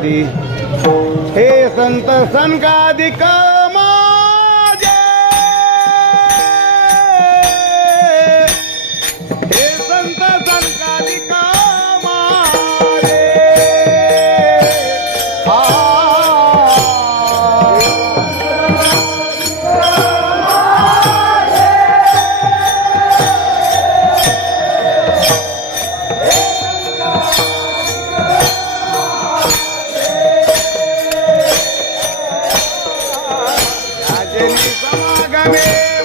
Hari hey Sant सनकाधिका ¡Vamos a caminar!